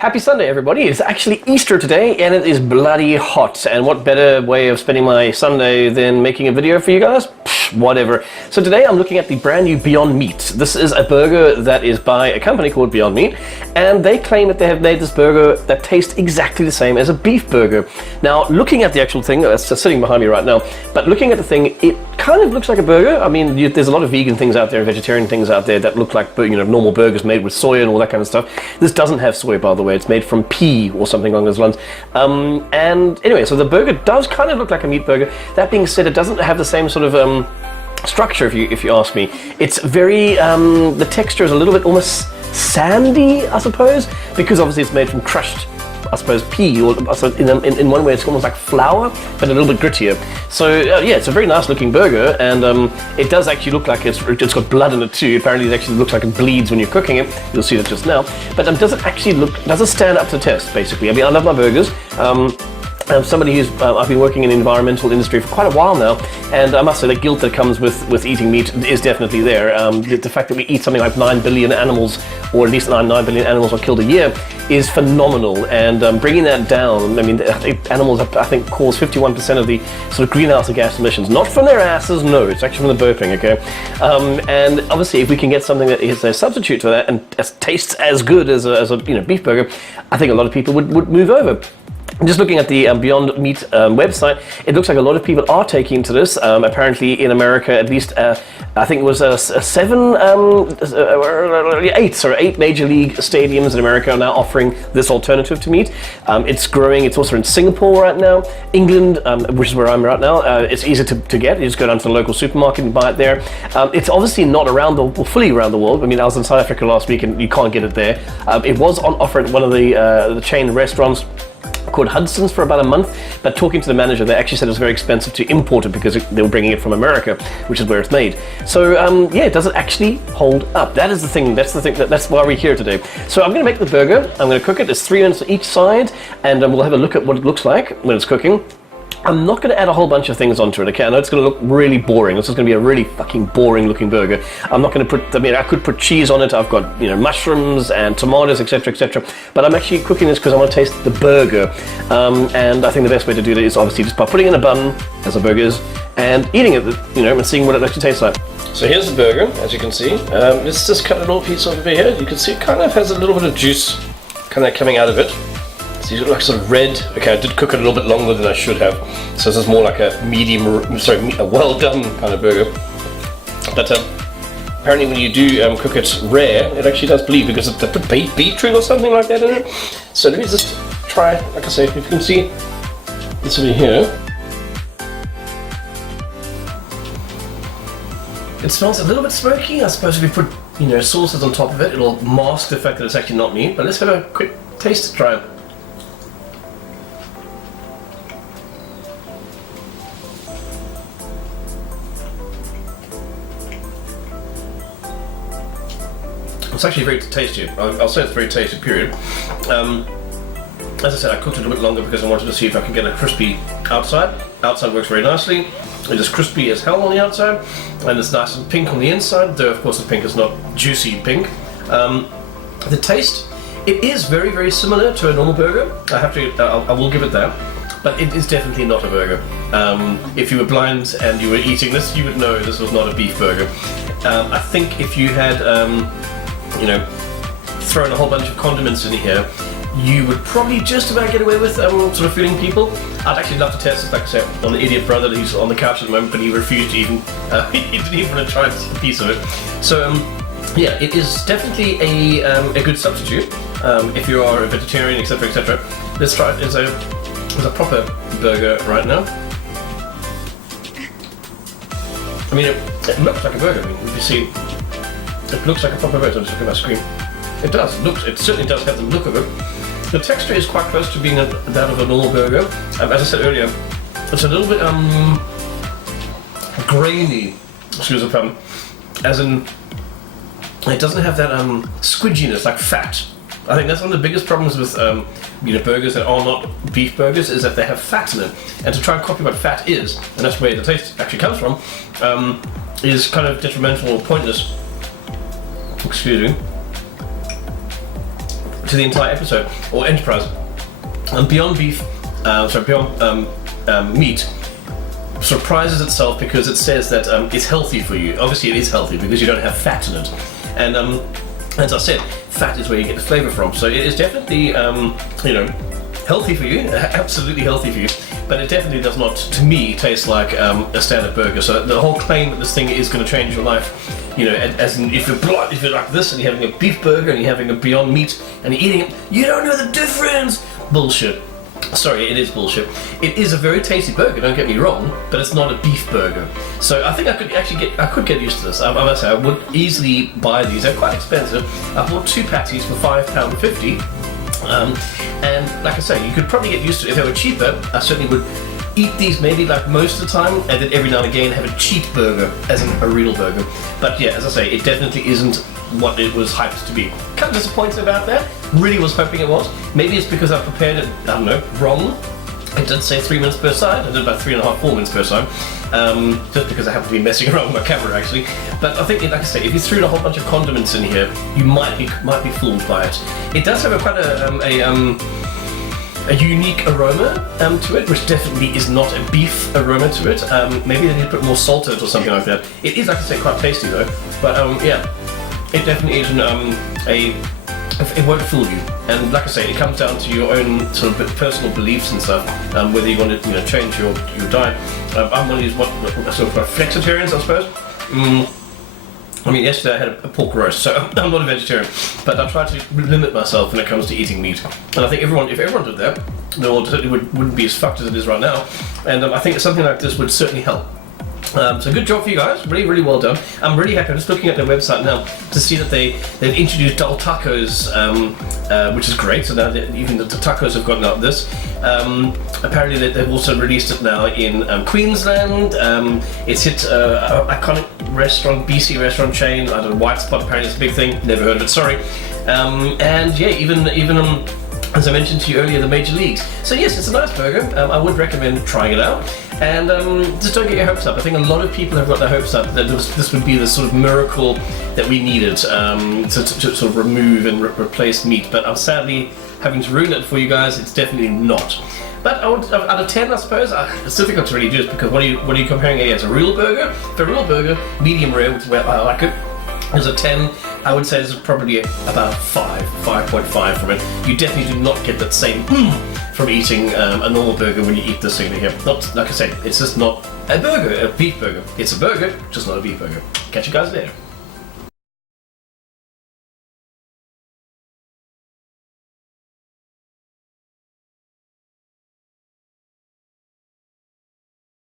Happy Sunday, everybody. It's actually Easter today, and it is bloody hot. And what better way of spending my Sunday than making a video for you guys? Whatever. So today I'm looking at the brand new Beyond Meat. This is a burger that is by a company called Beyond Meat, and they claim that they have made this burger that tastes exactly the same as a beef burger. Now, looking at the actual thing, that's just sitting behind me right now, but looking at the thing, it kind of looks like a burger. I mean, there's a lot of vegan things out there, vegetarian things out there that look like, normal burgers made with soy and all that kind of stuff. This doesn't have soy, by the way. It's made from pea or something along those lines. And anyway, so the burger does kind of look like a meat burger. That being said, it doesn't have the same sort of structure, if you ask me. It's very, the texture is a little bit almost sandy, I suppose, because obviously it's made from crushed, I suppose, pea, or in one way it's almost like flour, but a little bit grittier. So yeah, it's a very nice looking burger, and it does actually look like it's got blood in it too. Apparently it actually looks like it bleeds when you're cooking it. You'll see that just now. But doesn't stand up to the test, basically. I mean, I love my burgers. I'm somebody who's, I've been working in the environmental industry for quite a while now, and I must say the guilt that comes with eating meat is definitely there. The fact that we eat something like 9 billion animals, or at least 9 billion animals are killed a year, is phenomenal, and bringing that down, I mean, animals, I think, cause 51% of the sort of greenhouse gas emissions. Not from their asses, no, it's actually from the burping, okay? And obviously, if we can get something that is a substitute for that and tastes as good as a beef burger, I think a lot of people would move over. Just looking at the Beyond Meat website, it looks like a lot of people are taking to this. Apparently in America, at least, I think it was 8 major league stadiums in America are now offering this alternative to meat. It's growing. It's also in Singapore right now. England, which is where I'm right now, it's easy to get. You just go down to the local supermarket and buy it there. It's obviously not fully around the world. I mean, I was in South Africa last week and you can't get it there. It was on offer at one of the chain restaurants called Hudson's for about a month, but talking to the manager, they actually said it was very expensive to import it because they were bringing it from America, which is where it's made. So yeah, does it actually hold up? That is the thing. That's why we're here today. So I'm going to make the burger. I'm going to cook it. There's 3 minutes each side, and we'll have a look at what it looks like when it's cooking. I'm not going to add a whole bunch of things onto it, okay? I know it's going to look really boring. This is going to be a really fucking boring looking burger. I'm not going to put, I could put cheese on it. I've got, mushrooms and tomatoes, etc., etc. But I'm actually cooking this because I want to taste the burger. And I think the best way to do that is obviously just by putting it in a bun, as a burger is, and eating it, and seeing what it actually tastes like. So here's the burger, as you can see. Let's just cut a little piece off of it here. You can see it kind of has a little bit of juice kind of coming out of it. So you look like sort of red. Okay, I did cook it a little bit longer than I should have. So this is more like a a well done kind of burger. But apparently when you do cook it rare, it actually does bleed because they put beetroot or something like that in it. So let me just try, like I say, if you can see this over here. It smells a little bit smoky. I suppose if you put, sauces on top of it, it'll mask the fact that it's actually not meat. But let's have a quick taste try it. It's actually very tasty. I'll say it's very tasty, period. As I said, I cooked it a little bit longer because I wanted to see if I can get a crispy outside. Outside works very nicely. It is crispy as hell on the outside, and it's nice and pink on the inside, though of course the pink is not juicy pink. The taste, it is very, very similar to a normal burger. I will give it that. But it is definitely not a burger. If you were blind and you were eating this, you would know this was not a beef burger. I think if you had thrown a whole bunch of condiments in here, you would probably just about get away with sort of fooling people. I'd actually love to test this, like I said, on the idiot brother who's on the couch at the moment, but he refused to even, he didn't even want to try a piece of it. So yeah, it is definitely a good substitute if you are a vegetarian, etc., etc. Let's try it as a proper burger right now. I mean, it looks like a burger. I mean, if you see, it looks like a proper burger. I'm just looking at my screen. It does. It certainly does have the look of it. The texture is quite close to being that of a normal burger. As I said earlier, it's a little bit grainy. Excuse the pun. As in, it doesn't have that squidginess like fat. I think that's one of the biggest problems with burgers that are not beef burgers, is that they have fat in it. And to try and copy what fat is, and that's where the taste actually comes from, is kind of detrimental or pointless. Excuse me. to the entire episode or enterprise. Beyond Beef, Beyond Meat surprises itself because it says that it's healthy for you. Obviously, it is healthy because you don't have fat in it, and as I said, fat is where you get the flavor from. So it is definitely, healthy for you, absolutely healthy for you. But it definitely does not, to me, taste like a standard burger. So the whole claim that this thing is going to change your life, as in if you're like this and you're having a beef burger and you're having a Beyond Meat and you're eating it, you don't know the difference. Bullshit. Sorry, it is bullshit. It is a very tasty burger, don't get me wrong, but it's not a beef burger. So I think I could get used to this. I must say, I would easily buy these. They're quite expensive. I bought 2 patties for £5.50. And like I say, you could probably get used to it. If they were cheaper, I certainly would eat these maybe like most of the time, and then every now and again have a cheat burger, as in a real burger. But yeah, as I say, it definitely isn't what it was hyped to be. Kind of disappointed about that. Really was hoping it was. Maybe it's because I prepared it, I don't know, wrong. It did say 3 minutes per side. I did about 3.5, 4 minutes per side. Just because I happen to be messing around with my camera actually. But I think, like I say, if you threw a whole bunch of condiments in here, you might be fooled by it. It does have quite a unique aroma to it, which definitely is not a beef aroma to it. Maybe they need to put more salt in it or something like that. It is, like I say, quite tasty though. But yeah, it definitely isn't it won't fool you. And like I say, it comes down to your own sort of personal beliefs and stuff, whether you want to change your diet. I'm one of these sort of flexitarians, I suppose. I mean, yesterday I had a pork roast, so I'm not a vegetarian, but I try to limit myself when it comes to eating meat. And I think if everyone did that, the world certainly wouldn't be as fucked as it is right now. And I think something like this would certainly help. So good job for you guys, really, really well done. I'm really happy. I'm just looking at their website now to see that they've introduced dull tacos, which is great. So now even the tacos have gotten out this. Apparently they've also released it now in Queensland. It's hit iconic restaurant, BC restaurant chain. I don't know, White Spot. Apparently it's a big thing. Never heard of it. Sorry. And yeah, even as I mentioned to you earlier, the major leagues. So yes, it's a nice burger. I would recommend trying it out. And just don't get your hopes up. I think a lot of people have got their hopes up that this would be the sort of miracle that we needed to sort of remove and replace meat. But I'm sadly having to ruin it for you guys. It's definitely not. But I would, out of 10, I suppose, it's difficult to really do this because what are you comparing it as? A real burger? For a real burger, medium rare, which is where I like it, is a 10. I would say this is probably about 5.5 from it. You definitely do not get that same from eating a normal burger when you eat this thing here. Not, like I say, it's just not a burger, a beef burger. It's a burger, just not a beef burger. Catch you guys later.